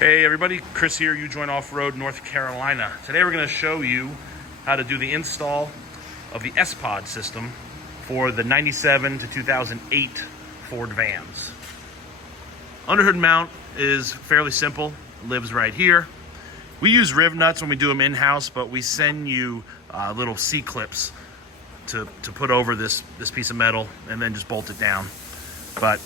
Hey everybody, Chris here, Ujoint Offroad, North Carolina. Today we're going to show you how to do the install of the sPOD system for the 97 to 2008 Ford vans. Underhood mount is fairly simple, it lives right here. We use riv nuts when we do them in-house, but we send you little C-clips to put over this piece of metal and then just bolt it down. But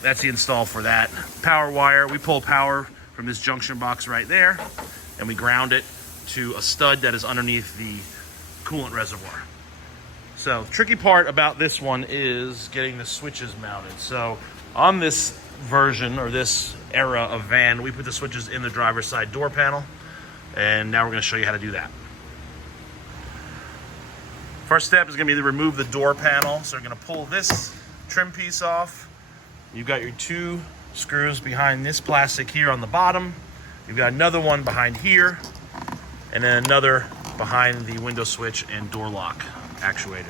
that's the install for that. Power wire, we pull power from this junction box right there, and we ground it to a stud that is underneath the coolant reservoir. So the tricky part about this one is getting the switches mounted. So on this version or this era of van, we put the switches in the driver's side door panel, and now we're going to show you how to do that. First step is going to be to remove the door panel. So we're going to pull this trim piece off. You've got your two screws behind this plastic here on the bottom. You've got another one behind here, and then another behind the window switch and door lock actuator.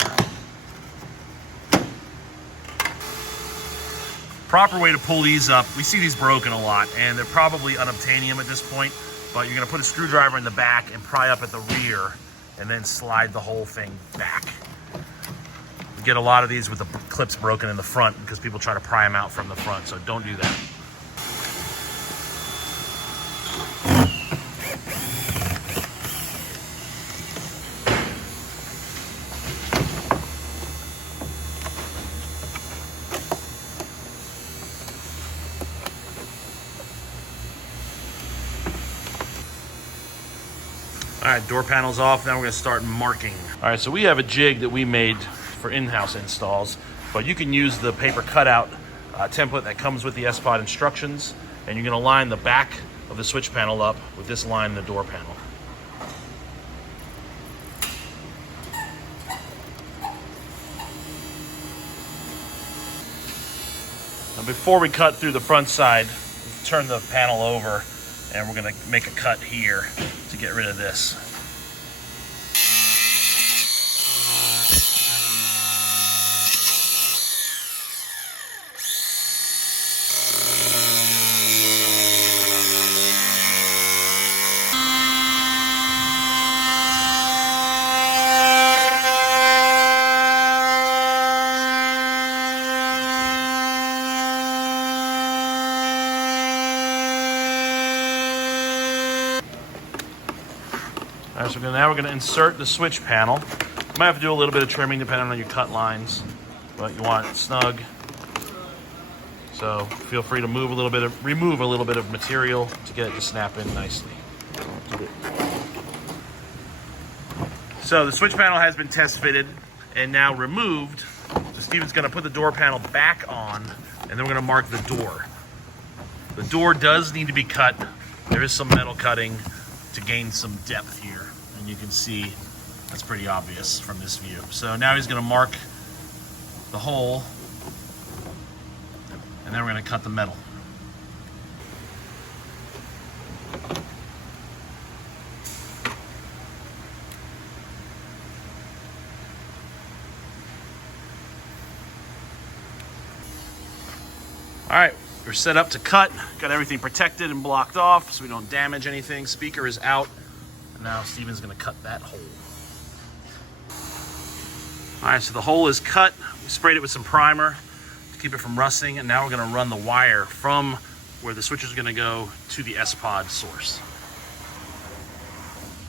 Proper way to pull these up, we see these broken a lot, and they're probably unobtainium at this point, but you're going to put a screwdriver in the back and pry up at the rear, and then slide the whole thing back. We get a lot of these with the clips broken in the front because people try to pry them out from the front, so don't do that. All right, door panel's off. Now we're gonna start marking. All right, so we have a jig that we made for in-house installs, but you can use the paper cutout template that comes with the sPOD instructions, and you're gonna line the back of the switch panel up with this line in the door panel. Now before we cut through the front side, turn the panel over, and we're gonna make a cut here to get rid of this. All right, so now we're going to insert the switch panel. You might have to do a little bit of trimming depending on your cut lines, but you want it snug. So feel free to remove a little bit of material to get it to snap in nicely. So the switch panel has been test fitted and now removed. So Steven's going to put the door panel back on, and then we're going to mark the door. The door does need to be cut. There is some metal cutting to gain some depth here, and you can see that's pretty obvious from this view. So now he's going to mark the hole, and then we're going to cut the metal. All right, we're set up to cut. Got everything protected and blocked off so we don't damage anything. Speaker is out. And now Steven's gonna cut that hole. All right, so the hole is cut. We sprayed it with some primer to keep it from rusting, and now we're gonna run the wire from where the switch is gonna go to the sPOD source.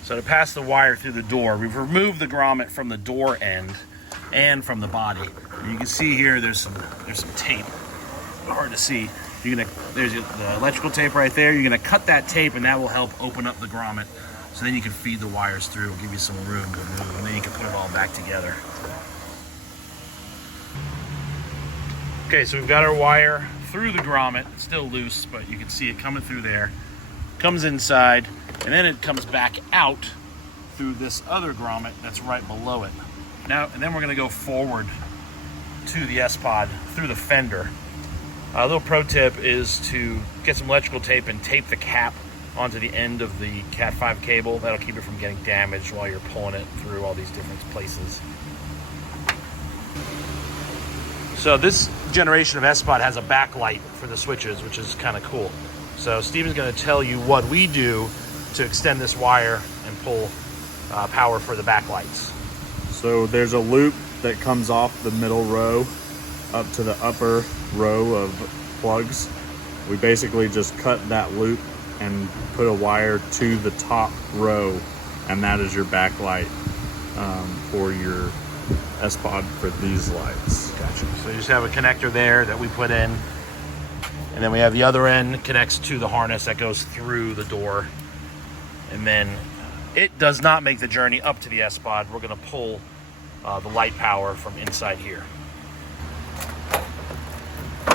So to pass the wire through the door, we've removed the grommet from the door end and from the body. And you can see here there's some tape. Hard to see. There's the electrical tape right there. You're gonna cut that tape, and that will help open up the grommet. So then you can feed the wires through, give you some room to move, and then you can put it all back together. Okay, so we've got our wire through the grommet. It's still loose, but you can see it coming through there. Comes inside, and then it comes back out through this other grommet that's right below it. Now, and then we're gonna go forward to the sPOD through the fender. A little pro tip is to get some electrical tape and tape the cap onto the end of the Cat 5 cable. That'll keep it from getting damaged while you're pulling it through all these different places. So this generation of sPOD has a backlight for the switches, which is kind of cool. So Steven's going to tell you what we do to extend this wire and pull power for the backlights. So there's a loop that comes off the middle row up to the upper row of plugs. We basically just cut that loop and put a wire to the top row, and that is your backlight for your sPOD for these lights. Gotcha. So you just have a connector there that we put in, and then we have the other end connects to the harness that goes through the door, and then it does not make the journey up to the sPOD. We're going to pull the light power from inside here.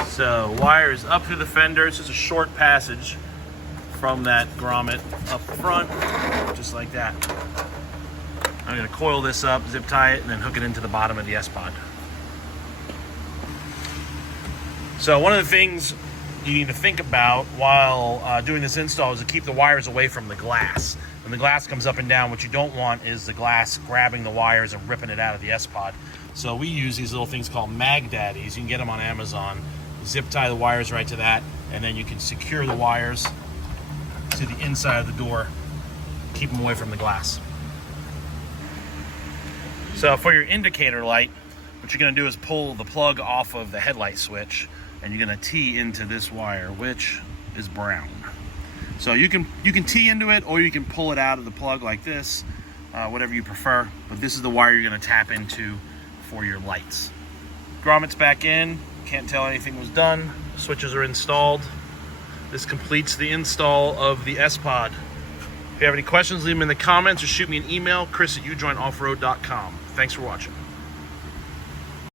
So wire is up through the fender. It's just a short passage from that grommet up front, just like that. I'm going to coil this up, zip tie it, and then hook it into the bottom of the sPOD. So one of the things you need to think about while doing this install is to keep the wires away from the glass. When the glass comes up and down, what you don't want is the glass grabbing the wires and ripping it out of the sPOD. So we use these little things called Mag Daddies. You can get them on Amazon. Zip tie the wires right to that, and then you can secure the wires to the inside of the door, keep them away from the glass. So for your indicator light, what you're going to do is pull the plug off of the headlight switch, and you're going to tee into this wire, which is brown. So you can tee into it, or you can pull it out of the plug like this, whatever you prefer. But this is the wire you're going to tap into for your lights. Grommet's back in. Can't tell anything was done. Switches are installed. This completes the install of the sPOD. If you have any questions, leave them in the comments or shoot me an email, chris@ujointoffroad.com. Thanks for watching.